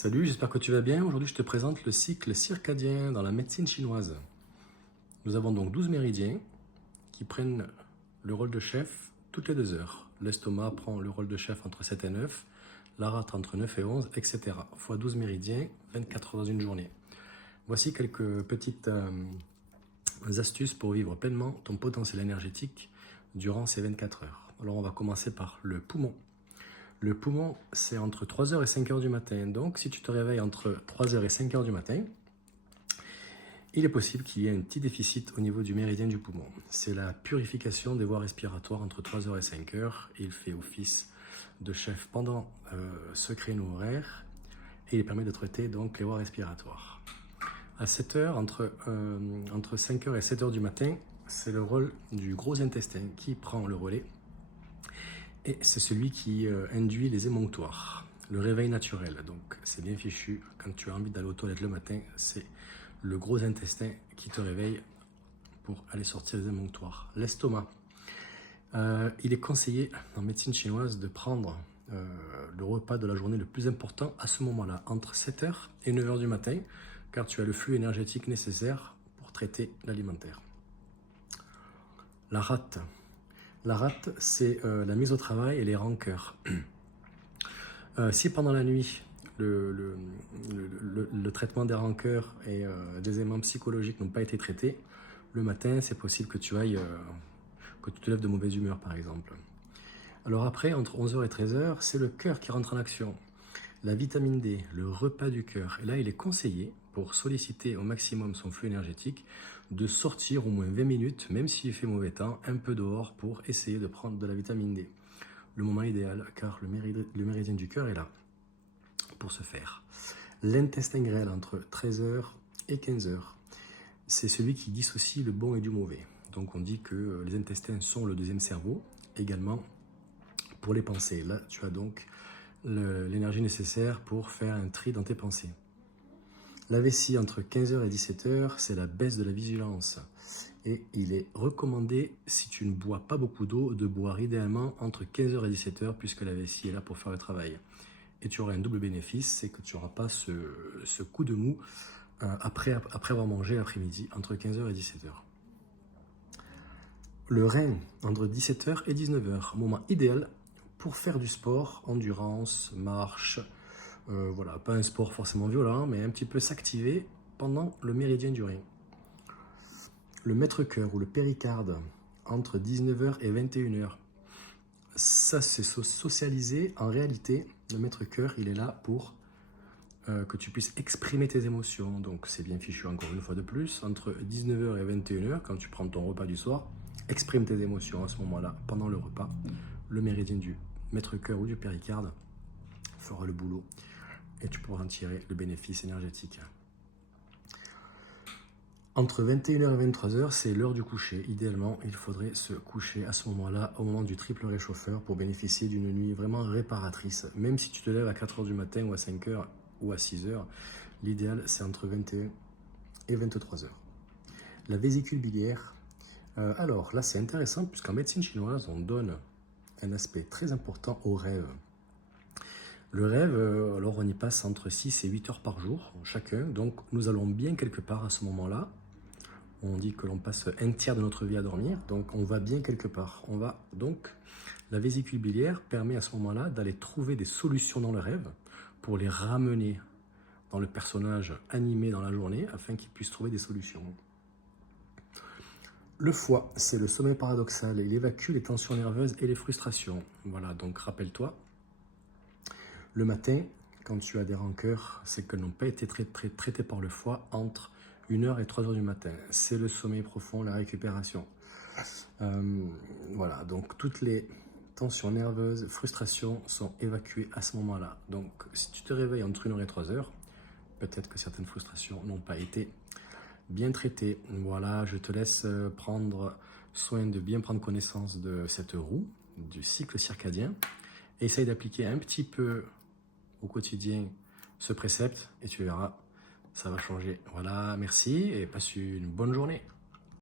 Salut, j'espère que tu vas bien. Aujourd'hui, je te présente le cycle circadien dans la médecine chinoise. Nous avons donc 12 méridiens qui prennent le rôle de chef toutes les 2 heures. L'estomac prend le rôle de chef entre 7 et 9, la rate entre 9 et 11, etc. Fois 12 méridiens, 24 heures dans une journée. Voici quelques petites astuces pour vivre pleinement ton potentiel énergétique durant ces 24 heures. Alors, on va commencer par le poumon. Le poumon, c'est entre 3 heures et 5 heures du matin. Donc, si tu te réveilles entre 3 heures et 5 heures du matin, il est possible qu'il y ait un petit déficit au niveau du méridien du poumon. C'est la purification des voies respiratoires entre 3 heures et 5 heures. Il fait office de chef pendant ce créneau horaire et il permet de traiter donc les voies respiratoires. À 7 heures, entre 5 heures et 7 heures du matin, c'est le rôle du gros intestin qui prend le relais. Et c'est celui qui induit les émonctoires, le réveil naturel. Donc c'est bien fichu, quand tu as envie d'aller aux toilettes le matin, c'est le gros intestin qui te réveille pour aller sortir les émonctoires. L'estomac, il est conseillé en médecine chinoise de prendre le repas de la journée le plus important à ce moment-là, entre 7h et 9h du matin, car tu as le flux énergétique nécessaire pour traiter l'alimentaire. La rate. La rate, c'est la mise au travail et les rancœurs. Si pendant la nuit, le traitement des rancœurs et des éléments psychologiques n'ont pas été traités, le matin, c'est possible que tu ailles, que tu te lèves de mauvaise humeur, par exemple. Alors après, entre 11h et 13h, c'est le cœur qui rentre en action. La vitamine D, le repas du cœur. Et là, il est conseillé, pour solliciter au maximum son flux énergétique, de sortir au moins 20 minutes, même s'il fait mauvais temps, un peu dehors pour essayer de prendre de la vitamine D. Le moment idéal, car le méridien du cœur est là pour ce faire. L'intestin grêle entre 13h et 15h, c'est celui qui dissocie le bon et du mauvais. Donc on dit que les intestins sont le deuxième cerveau, également pour les pensées. Là, tu as donc l'énergie nécessaire pour faire un tri dans tes pensées. La vessie entre 15h et 17h, c'est la baisse de la vigilance. Et il est recommandé, si tu ne bois pas beaucoup d'eau, de boire idéalement entre 15h et 17h, puisque la vessie est là pour faire le travail. Et tu auras un double bénéfice, c'est que tu n'auras pas ce coup de mou après avoir mangé l'après-midi, entre 15h et 17h. Le rein, entre 17h et 19h, moment idéal pour faire du sport, endurance, marche, voilà, pas un sport forcément violent, mais un petit peu s'activer pendant le méridien du rein. Le maître-cœur ou le péricarde, entre 19h et 21h. Ça, c'est socialisé. En réalité, le maître-cœur, il est là pour que tu puisses exprimer tes émotions. Donc, c'est bien fichu encore une fois de plus. Entre 19h et 21h, quand tu prends ton repas du soir, exprime tes émotions à ce moment-là, pendant le repas. Le méridien du maître-cœur ou du péricarde fera le boulot et tu pourras en tirer le bénéfice énergétique. Entre 21h et 23h, c'est l'heure du coucher. Idéalement, il faudrait se coucher à ce moment-là, au moment du triple réchauffeur, pour bénéficier d'une nuit vraiment réparatrice. Même si tu te lèves à 4h du matin ou à 5h ou à 6h, l'idéal, c'est entre 21 et 23h. La vésicule biliaire. Alors là, c'est intéressant, puisqu'en médecine chinoise, on donne un aspect très important au rêve. Le rêve, alors on y passe entre 6 et 8 heures par jour, chacun. Donc nous allons bien quelque part à ce moment-là. On dit que l'on passe un tiers de notre vie à dormir, donc on va bien quelque part. La vésicule biliaire permet à ce moment-là d'aller trouver des solutions dans le rêve pour les ramener dans le personnage animé dans la journée afin qu'il puisse trouver des solutions. Le foie, c'est le sommeil paradoxal. Il évacue les tensions nerveuses et les frustrations. Voilà, donc rappelle-toi, le matin, quand tu as des rancœurs, c'est qu'elles n'ont pas été traitées par le foie entre 1h et 3h du matin. C'est le sommeil profond, la récupération. Voilà, donc toutes les tensions nerveuses, frustrations sont évacuées à ce moment-là. Donc si tu te réveilles entre 1h et 3h, peut-être que certaines frustrations n'ont pas été bien traitées. Voilà, je te laisse prendre soin de bien prendre connaissance de cette roue, du cycle circadien. Essaye d'appliquer un petit peu au quotidien ce précepte et tu verras, ça va changer. Voilà, merci et passe une bonne journée.